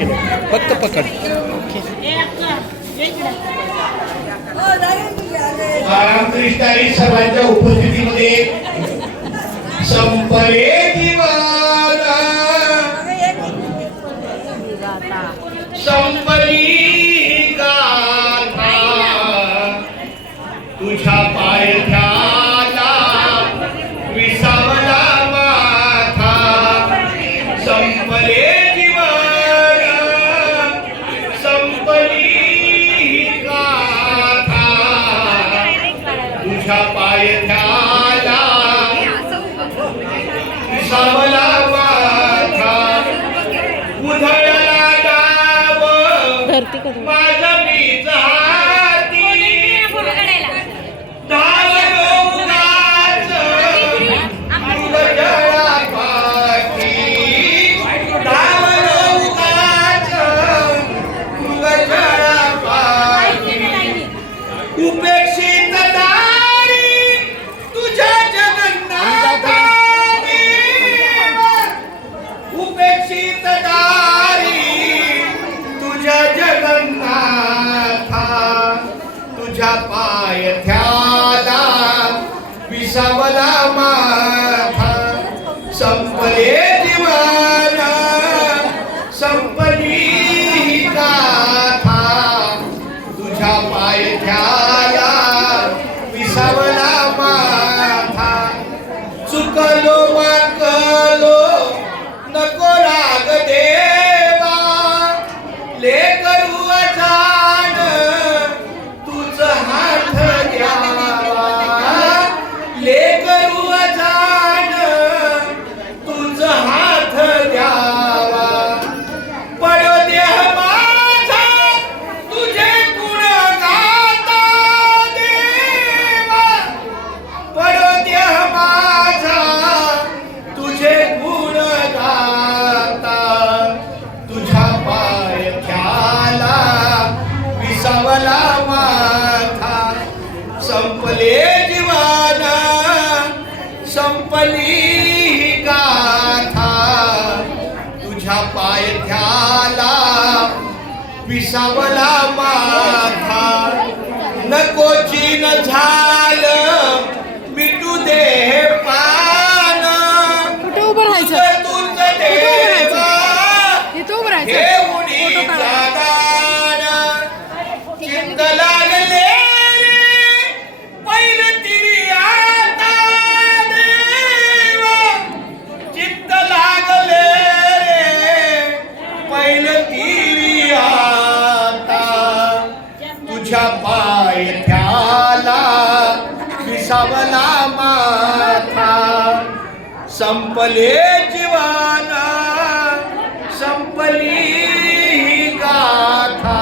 केलं. फक्त पकड. रामकृष्णारी सर्वांच्या उपस्थितीमध्ये संपले दिवाना संपली गाथा तुझ्या पायथ्याला विसावला माथा संपले दिवाना संपली गाथा तुझ्या पायथ्याला विसावला माथा उधळला डाव माझा मीच हाती धावलो उगाच मृगजळा पाठी धावलो उगाच मृगजळा पाठी उपेक्षित दारी तुझ्या जगन्नाथाने उपेक्षित दारी तुझ्या जगन्नाथा तुझ्या पायथ्याला विसावला माथा संपले दिवाना संपली गाथा तुझ्या पायथ्याला विसावला माथा चुकलो वाकलो नको राग देवा लेकरू अजान तुझ हात द्यावा लेकरू अजान तुझ हात द्यावा पडो देह माझा तुझे गुण गाता देवा पडो देह माझा तुझे गुण गाता तुझ्या पायथ्याला विसावला माथा संपले जीवाना संपली गाथा तुझ्या पायथ्याला विसावला माथा नकोची न झालं मिटू दे पान कुठे उभं राहायचं तुझं देवा तिथं उभं राहायचं घेऊनी फोटो काढा जादान चित्त लागले पहिलं तिरी आता देवा चित्त लागले पहिलं तिरी आता तुझ्या पायथ्याला विसावला माथा संपले जीवाना संपली गाथा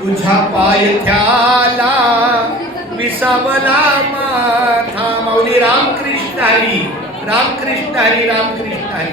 तुझ्या पायथ्याला विसावला माथा. माऊली रामकृष्ण हरी रामकृष्ण हरी रामकृष्ण हरी.